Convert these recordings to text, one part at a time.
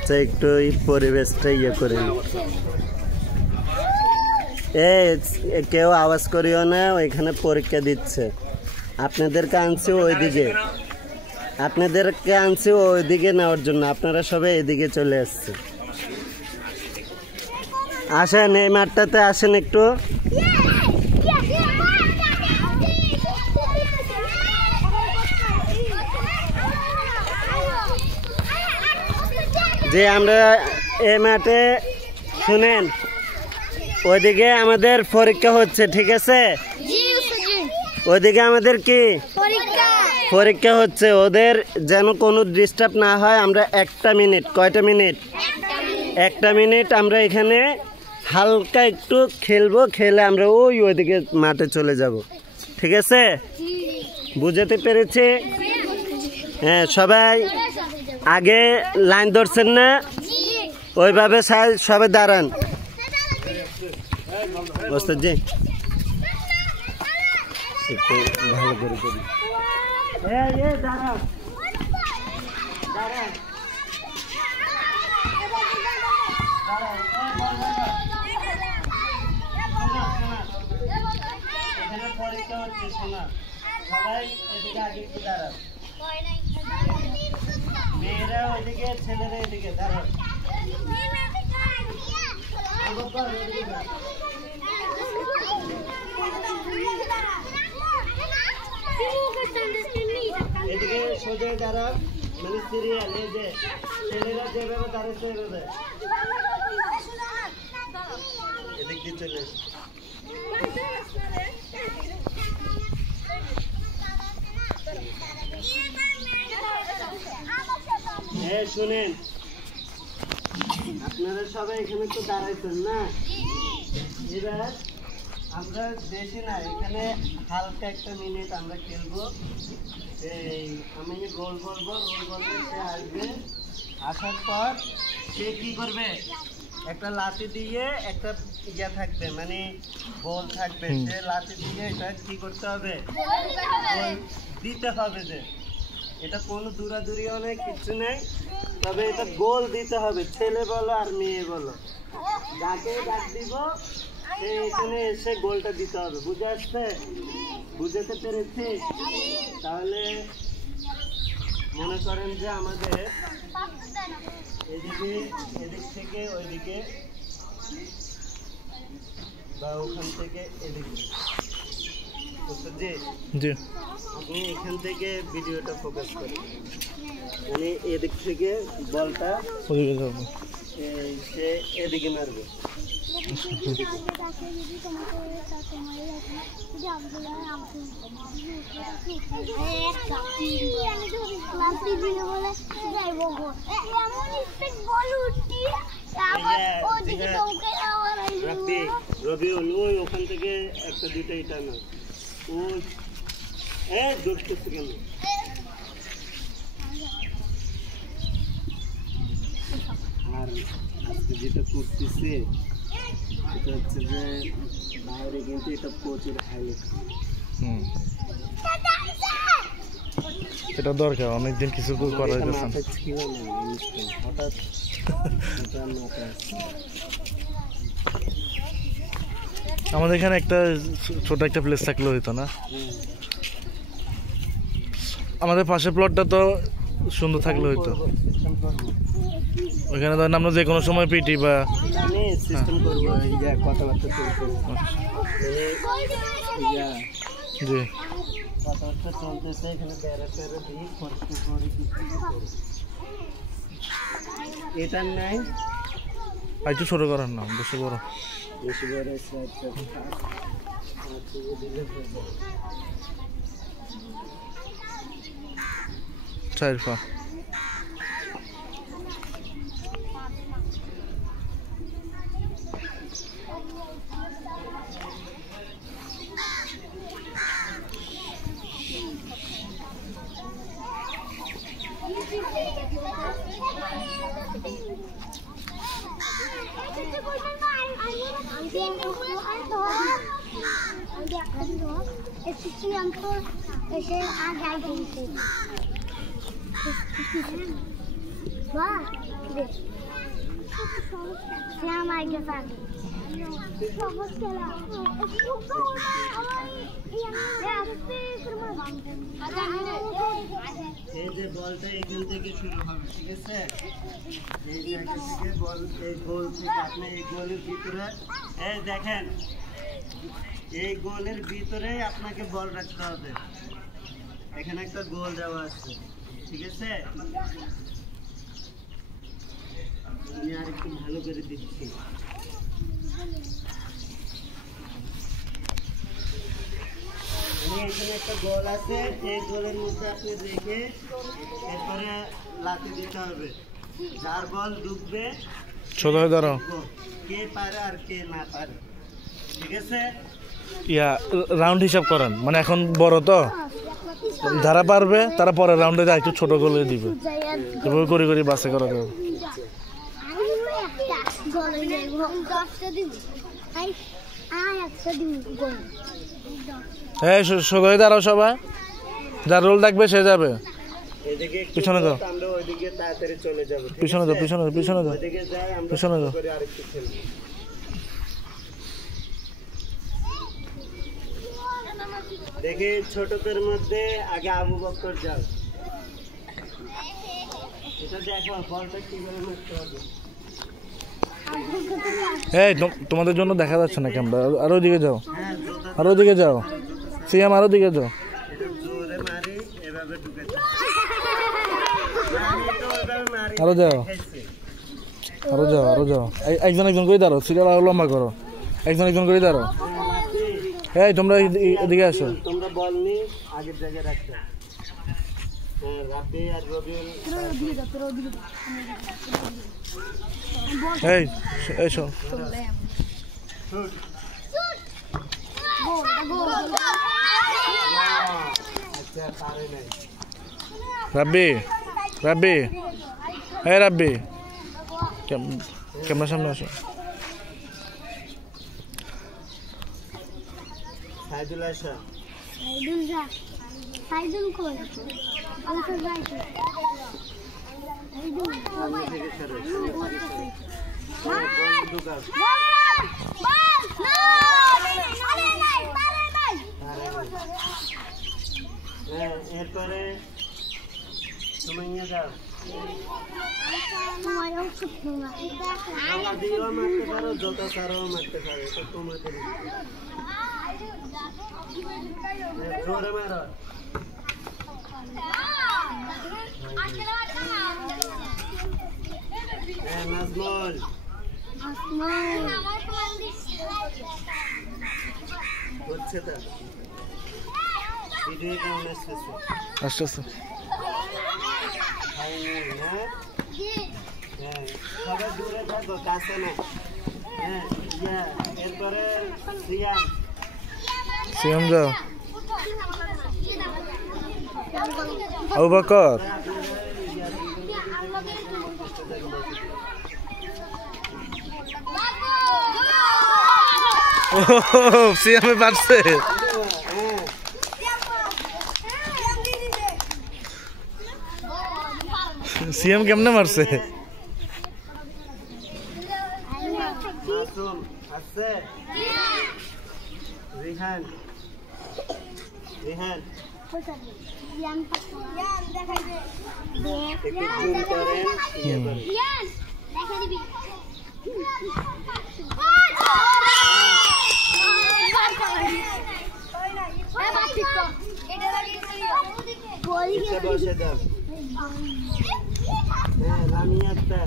আচ্ছা একটু এই পরিবেশটা ইয়ে করে কেউ আওয়াজ করিও না, ওইখানে পরীক্ষা দিচ্ছে। আপনাদেরকে আনছি ওইদিকে নেওয়ার জন্য, আপনারা সবাই এদিকে চলে আসছে। আসেন এই মাঠটাতে আসেন একটু। যে আমরা এই মাঠে শুনেন, ওইদিকে আমাদের পরীক্ষা হচ্ছে, ঠিক আছে? ওইদিকে আমাদের কি পরীক্ষা হচ্ছে, ওদের যেন কোনো ডিস্টার্ব না হয়। আমরা একটা মিনিট, কয়টা মিনিট? একটা মিনিট আমরা এখানে হালকা একটু খেলবো, খেলে আমরা ওইদিকে মাঠে চলে যাব, ঠিক আছে? বুঝাতে পেরেছি? হ্যাঁ, সবাই আগে লাইন ধরছেন না? ওইভাবে সবাই দাঁড়ান। ওস্তাদজি একটু ভালো করে করি। দাঁড়ান দাঁড়ান পরীক্ষা হচ্ছে, শোনা সবাই এদিকে আগে একটু দাঁড়ান। মেয়েরা ওইদিকে, ছেলেরা এদিকে দাঁড়ান। এদিকে সোজা দাঁড়ান, মানে সিরিয়াল, এই যে ছেলেরা যেভাবে দাঁড়ায় সেভাবে এদিক দিয়ে চলে। হ্যাঁ শুনেন, আপনারা সবাই এখানে তো দাঁড়াইছেন না? এবার আমরা বেশি না, এখানে হালকা একটা মিনিট আমরা খেলবো। এই আমি গোল বলবো, গোল বললে সে আসবে, আসার পর সে কি করবে, একটা লাঠি দিয়ে একটা ইয়া থাকবে, মানে বল থাকবে, সে লাঠি দিয়ে এটা কি করতে হবে, দিতে হবে। যে এটা কোনো দূরাদূরিও নেই, কিচ্ছু নেই, তবে এটা গোল দিতে হবে। ছেলে বলো আর মেয়ে বলো, যাকে ডাক দিব এখানে এসে গোলটা দিতে হবে। বুঝে আসছে? বুঝতে পেরেছি? তাহলে মনে করেন যে আমাদের এদিকে, এদিক থেকে ওইদিকে বা ওখান থেকে এদিকে, জি আপনি এখান থেকে ভিডিওটা ফোকাস করেন, মানে এদিক থেকে বলটা সে এদিকে মারবে। রবিউল ওই ওখান থেকে একটা দুইটা ইটা না, ওই ধরতেছে কেন? আর আজকে যেটা করতেছে এটা হচ্ছে যে বাইরে কিন্তু এটা প্রচুর হাইলাইট, এটা দরকার, অনেকদিন কিছু করা যাচ্ছে না, হঠাৎ আমাদের এখানে একটা ছোট একটা প্লেস থাকলে হইতো না? আমাদের পাশের প্লটটা তো সুন্দর থাকলে হইতো, ওইখানে ধরেন আমরা যে কোনো সময় পিটি বা কথাবার্তা চলতেছে, এখানে বেড়া টেড়া দিয়ে এটার নাই, একটু ছোট করার না, বেশি বড় চারফা। Wah, এই যে বলটা এখান থেকে শুরু হবে, ঠিক আছে? এই জায়গা থেকে বল, এই গোল থেকে আপনি এই গোলের ভিতরে, এই দেখেন এই গোলের ভিতরে আপনাকে বল রাখতে হবে। এখানে একটা গোল দেওয়া আছে, ঠিক আছে? আমি আর একটু ভালো করে দিচ্ছি। এখানে একটা গোল আছে, এই গোলের মধ্যে আপনি রেখে এরপরে লাথি দিতে হবে। যার বল ঢুকবে ছোট হয়ে দাঁড়াও। কে পারে আর কে না পারে, ঠিক আছে? রাউন্ড হিসাব করেন, মানে এখন বড় তো, যারা পারবে তারা পরের রাউন্ডে যা একটু ছোট করে দিবে, এভাবে করে করে বাসে করা যাবে। হ্যাঁ, সোজা হয়ে দাঁড়াও সবাই, যার রোল থাকবে সে যাবে। পিছনে যাও, পিছনে যাও, পিছনে যাও, পিছনে যাও, পিছনে যাও। দেখি ছোটদের মধ্যে আগে আবু বকর যাও, এটা দেখো বলটা কি করে মারতে হবে। এই তোমাদের জন্য দেখা যাচ্ছে না ক্যামেরা, আরো দিকে যাও, আরো দিকে যাও, সিএম আরো দিকে যাও। জোরে মারি, এভাবে ঢুকে আরো যাও, আরো যাও, আরো যাও। একজন একজন করে দাঁড়ো, সিরিয়াল আরো লম্বা করো, একজন একজন করে দাঁড়ো। এই তোমরা এদিকে আসো, তোমরা বল নিয়ে আগের জায়গায় রাখতে। রাব্বি আর রবিউল, এই এসো। আচ্ছা পারে নাই। রাব্বি, রাব্বি, এই রাব্বি, ক্যামেরার সামনে আসো। সাইদুল আশা, সাইদুল কই? ওকে যাই তো। সামনে থেকে সরো, বল ঢুকাও। হ্যাঁ, এরপরে তুমি নিয়ে যাও। গলা দিয়েও মারতে পারো, যত সারও মারতে পারো, এটা তোমাদের জোরে মারো। হ্যাঁ নাজমুল, হচ্ছে তো ভিডিও কেমন আসতেছে? আস্তে আস্তে। হ্যাঁ হ্যাঁ, সবাই দূরে থাকো, কাছে না। হ্যাঁ, এরপরে সিয়াম, সিএম যাও। আবু বকর, সিএমে পারছে। সিএম কেমনে মারছে? মাসুম আছে, রিহান, রিহান একটু জুম করেন, ইয়ে করেন। নিচে বসে দাও। হ্যাঁ, লামিয়া আক্তার,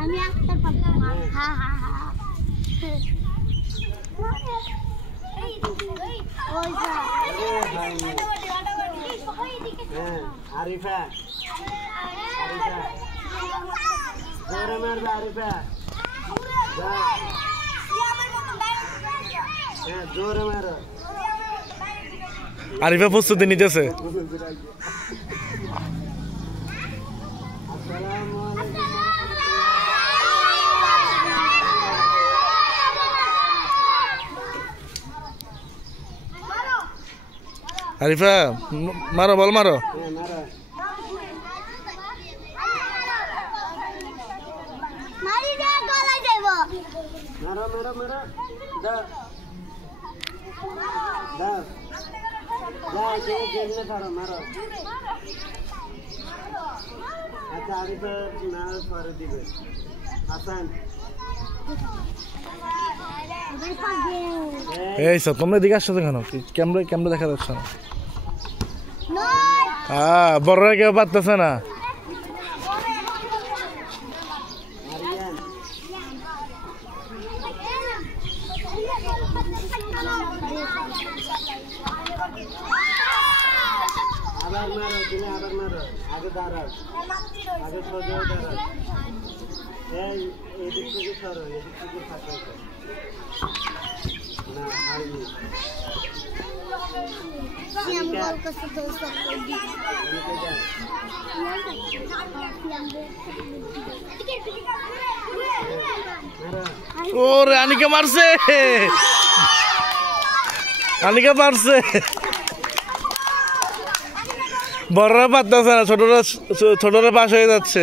আমি আক্তার পাবো। হ্যাঁ হ্যাঁ হ্যাঁ, হ্যাঁ, আরিফা, আরিফা জোরে মারবে, আরিফা যাও। হ্যাঁ, জোরে মারো। আরিফা প্রস্তুতি নিতেছে। আসসালামু আলাইকুম। আরিফা মারো, বল মারো। হ্যাঁ, মারো। মারি দে, গোল মারো মারো মারো দাও দাও দাও যেমনে পারো মারো আচ্ছা আমি তো না পরে দিবে হাসান এই সব তোমরা এদিকে আসছো কেন ক্যামেরা ক্যামেরা দেখা যাচ্ছে না হ্যাঁ বড়রা কেউ পারতেছে না আরিয়ান আবার মারো তুমি আবার মারো আগে দাঁড়াও আগে সোজা দাঁড়াও এই এদিক থেকে সরো এদিক থেকে ফাঁকা না হয়নি ওরে আনিকা মারছে আনিকা মারছে বড়রা পারতেছে না ছোটরা পাশ হয়ে যাচ্ছে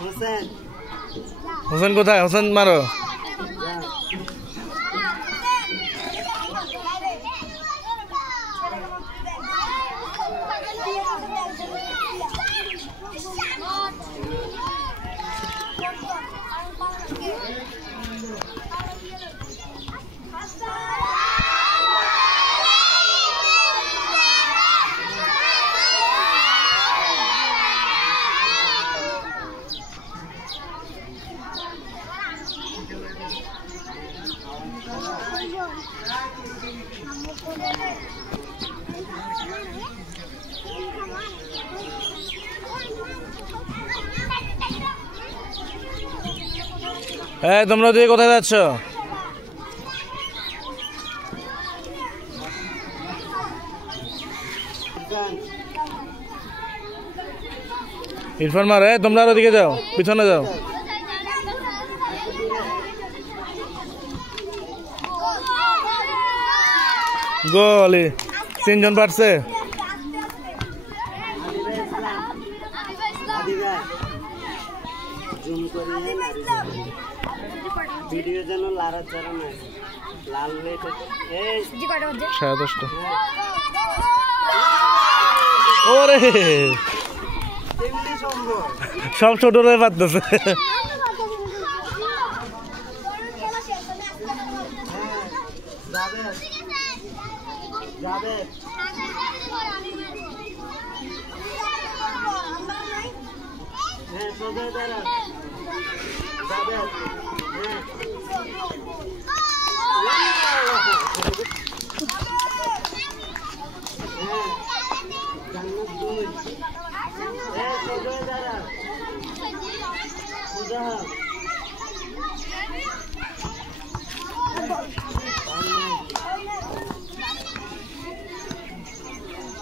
হোসেন হোসেন কোথায় হোসেন মারো হ্যাঁ তোমরা দুই কোথায় যাচ্ছ ইরফান মার তোমরা আর ওদিকে যাও পিছনে যাও গোলি তিনজন পারছে ভিডিও যেন লারা চারা নাই লাল এই 10:30 ওরে কেমনি সম্ভব সব ছোটরা পারতেছে যাবে যাবে হ্যাঁ সোজা দাঁড়া যাবে হ্যাঁ জান্নাত দুই হ্যাঁ সোজা দাঁড়া সোজা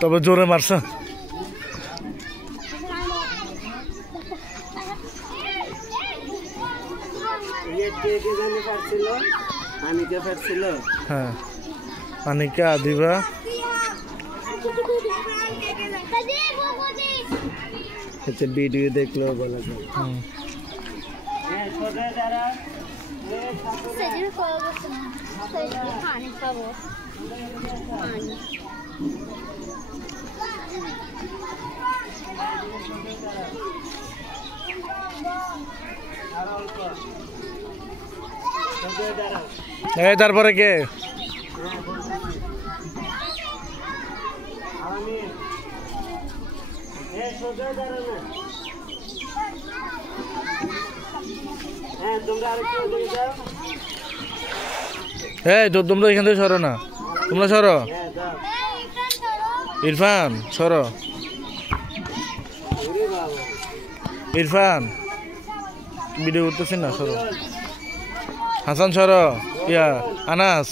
তবে জোরে মারছে আনিকা পারছিল হ্যাঁ আনিকা দিবা আচ্ছা ভিডিও দেখলেও বলা যায় তারপরে কে তোমরা এখান থেকে সরো না তোমরা সরো ইরফান সরো ইরফান ভিডিও করতেছি না সরো হাসান সরো ইয়া আনাস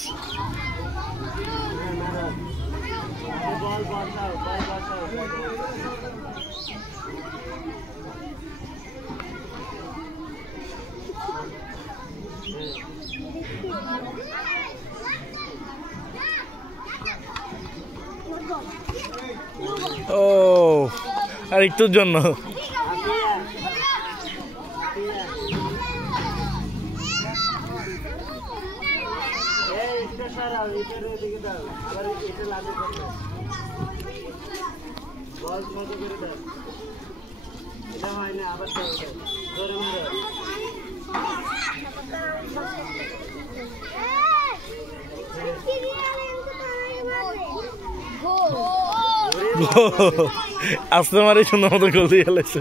ও আর একটুর জন্য দাও, এদিকে দাও, আবার এটা লাগবে করতে। বল মতো করে দাও। এটা হয় না, আবার দাও, ধরে মারো। গোল আসতে মারি সুন্দর মতো গোল দিয়ে গেলেছে।